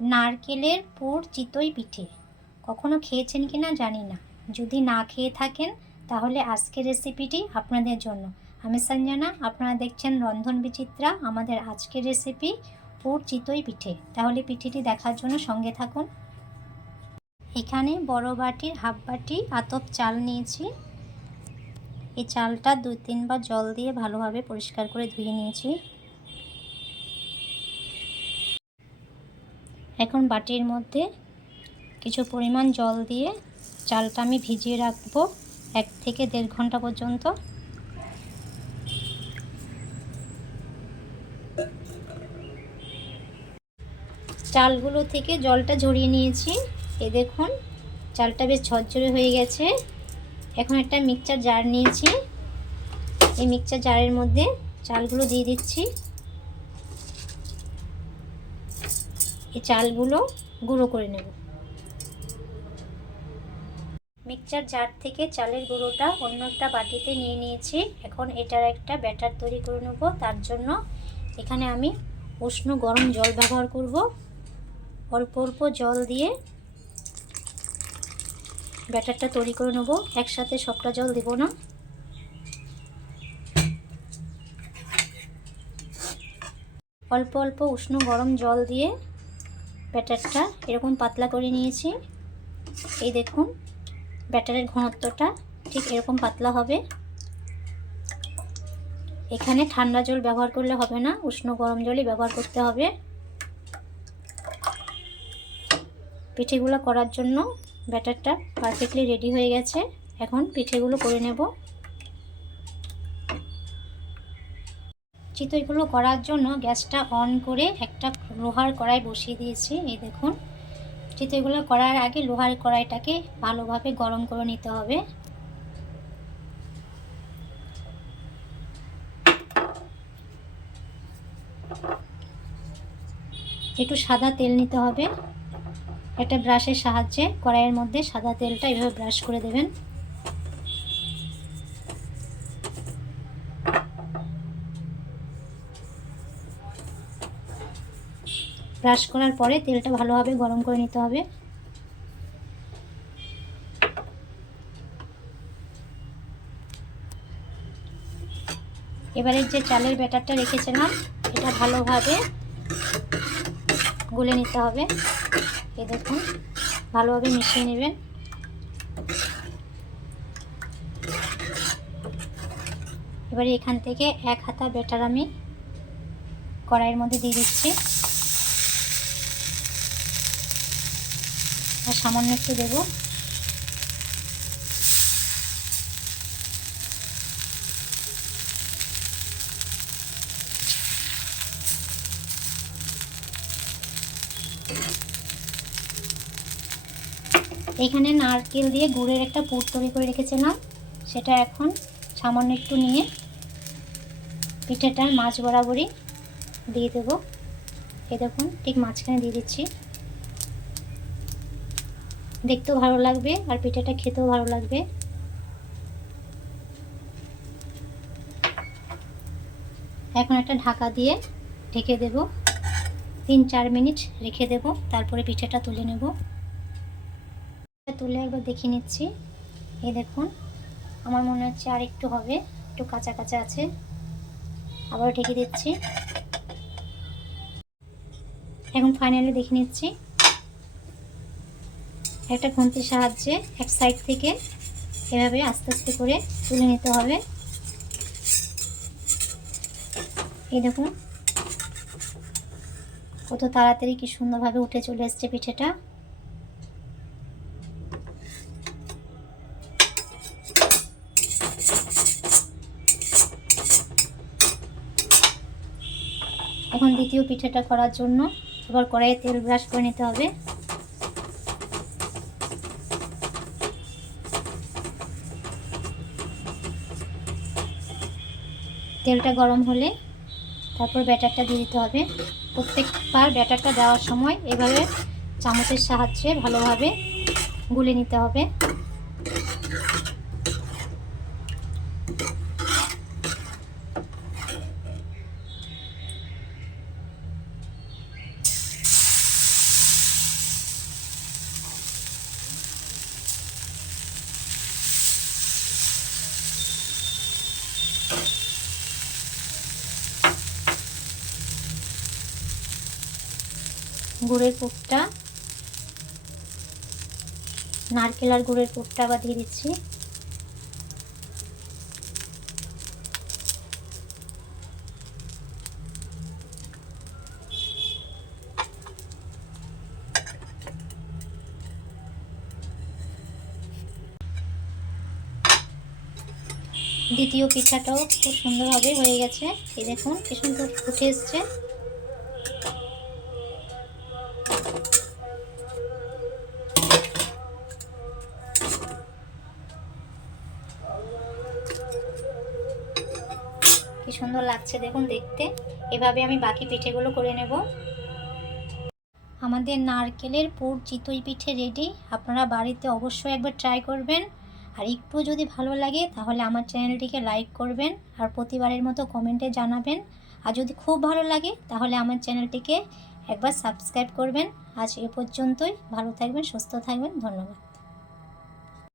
নারকেলের পুর চিতই পিঠে কখনো খেয়েছেন কিনা জানি না। যদি না খেয়ে থাকেন তাহলে আজকের রেসিপিটি আপনাদের জন্য। আমি সঞ্জনা, আপনারা দেখছেন রন্ধন বিচিত্রা। আমাদের আজকের রেসিপি পুর চিতই পিঠে। তাহলে পিঠেটি দেখার জন্য সঙ্গে থাকুন। এখানে বড় বাটির হাফ বাটি আতপ চাল নিয়েছি। এই চালটা 2-3 বার জল দিয়ে ভালোভাবে পরিষ্কার করে ধুয়ে নিয়েছি। এখন বাটির মধ্যে কিছু পরিমাণ জল দিয়ে চালটা আমি ভিজিয়ে রাখবো 1 থেকে 1.5 ঘন্টা পর্যন্ত। চালগুলো থেকে জলটা ঝরিয়ে নিয়েছি। এই দেখুন চালটা বেশ ঝরঝরে হয়ে গেছে। এখন একটা মিক্সচার জার নিয়েছি। এই মিক্সচার জারের মধ্যে চালগুলো দিয়ে দিচ্ছি। এই চালগুলো গুঁড়ো করে নেব। মিক্সচার জার থেকে চালের গুঁড়োটা অন্য একটা বাটিতে নিয়ে নিয়েছি। এখন এটার একটা ব্যাটার তৈরি করে নেব। তার জন্য এখানে আমি উষ্ণ গরম জল ব্যবহার করব। অল্প অল্প জল দিয়ে ব্যাটারটা তৈরি করে নেব। একসাথে সবটা জল দেব না। অল্প অল্প উষ্ণ গরম জল দিয়ে ব্যাটারটা এরকম পাতলা করে নিয়েছি। এই দেখুন ব্যাটারের ঘনত্বটা ঠিক এরকম পাতলা হবে। এখানে ঠান্ডা জল ব্যবহার করলে হবে না, উষ্ণ গরম জলই ব্যবহার করতে হবে। পিঠেগুলো করার জন্য ব্যাটারটা পারফেক্টলি রেডি হয়ে গেছে। এখন পিঠেগুলো করে নেব। চিতইগুলো করার জন্য গ্যাসটা অন করে একটা লোহার কড়াই বসিয়ে দিয়েছি। এই দেখুন চিতইগুলো করার আগে লোহার কড়াইটাকে ভালোভাবে গরম করে নিতে হবে। একটু সাদা তেল নিতে হবে। একটা ব্রাশের সাহায্যে কড়াইয়ের মধ্যে সাদা তেলটা এভাবে ব্রাশ করে দেবেন। ব্রাশ করার পরে তেলটা ভালোভাবে গরম করে নিতে হবে। এবারে যে চালের ব্যাটারটা রেখেছিলাম এটা ভালোভাবে গুলে নিতে হবে। এই দেখুন ভালোভাবে মিশিয়ে নেবেন। এবারে এখান থেকে 1 হাতা ব্যাটার আমি কড়াইয়ের মধ্যে দিয়ে দিচ্ছি। আর সামান্য একটু দেবো। এখানে নারকেল দিয়ে গুড়ের একটা পুর তৈরি করে রেখেছিলাম, সেটা এখন সামান্য একটু নিয়ে পিঠেটার মাঝ বরাবরই দিয়ে দেবো। এই দেখুন ঠিক মাঝখানে দিয়ে দিচ্ছি। দেখতেও ভালো লাগবে আর পিঠেটা খেতেও ভালো লাগবে। এখন একটা ঢাকা দিয়ে ঢেকে দেব। 3-4 মিনিট রেখে দেব, তারপরে পিঠেটা তুলে নেব। তুলে একবার দেখে নিচ্ছি। এই দেখুন আমার মনে হচ্ছে আর একটু হবে, একটু কাঁচা কাঁচা আছে। আবার ঢেকে দিচ্ছি। এখন ফাইনালি দেখে নিচ্ছি। একটা খুন্তির সাহায্যে এক সাইড থেকে এভাবে আস্তে আস্তে করে তুলে নিতে হবে। এই দেখুন কত তাড়াতাড়ি কি সুন্দরভাবে উঠে চলে এসছে পিঠেটা। এখন দ্বিতীয় পিঠেটা করার জন্য এবার কড়াইয়ে তেল ব্রাশ করে নিতে হবে। তেলটা গরম হলে তারপর ব্যাটারটা দিয়ে দিতে হবে। প্রত্যেকবার ব্যাটারটা দেওয়ার সময় এভাবে চামচের সাহায্যে ভালোভাবে গুলে নিতে হবে। গুড়ের পুরটা, নারকেল আর গুড়ের পুরটা আবার দিয়ে দিচ্ছি। দ্বিতীয় পিঠাটাও খুব সুন্দরভাবে হয়ে গেছে। এই দেখুন কি সুন্দর উঠে এসছে। কি সুন্দর লাগছে দেখুন দেখতে। এভাবে আমি বাকি পিঠেগুলো করে নেব। আমাদের নারকেলের পুর চিতই পিঠে রেডি। আপনারা বাড়িতে অবশ্যই একবার ট্রাই করবেন। আর একটু যদি ভালো লাগে তাহলে আমার চ্যানেলটিকে লাইক করবেন আর প্রতিবারের মতো কমেন্টে জানাবেন। আর যদি খুব ভালো লাগে তাহলে আমার চ্যানেলটিকে একবার সাবস্ক্রাইব করবেন। আজ এ পর্যন্তই। ভালো থাকবেন, সুস্থ থাকবেন। ধন্যবাদ।